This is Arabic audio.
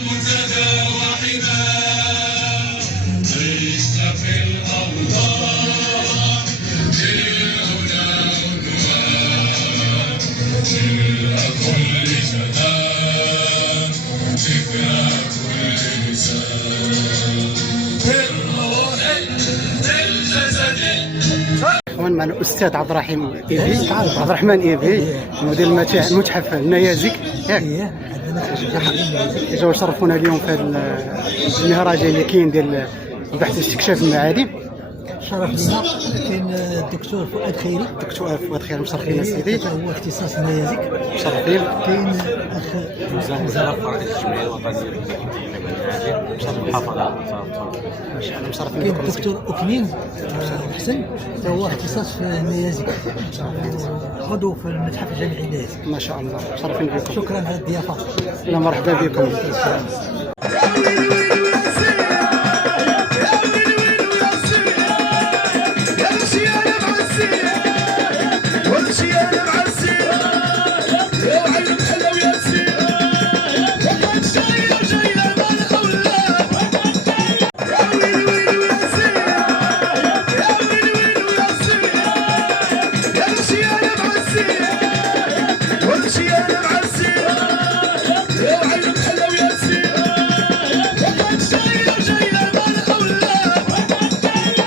منتدى وحماه عشت في الأوطان بالهدى والنوار تلقى كل جنان ذكرى كل لسان بالروح بالجسد. كمان مع الاستاذ عبد الرحيم ايبي، عبد الرحمن ايبي مدير المتحف النيازك ياك. جاوا شرفونا اليوم في هذا المهرجان اللي كاين ديال البحث واستكشاف المعادن. شرف لنا. كاين الدكتور فؤاد خيري. دكتور فؤاد خيري مشرفين سيدي، هو اختصاص النيازك. مشرفين. كاين اخ وزارة فرع التجميع الوطني المحافظة. ما شاء الله مشرفين كاين بكم. الدكتور أكنين حسن، هو اختصاص في النيازك، عضو في المتحف الجامعي النيازك. ما شاء الله مشرفين بكم. شكرا على الضيافة. لا مرحبا بكم. وامشي انا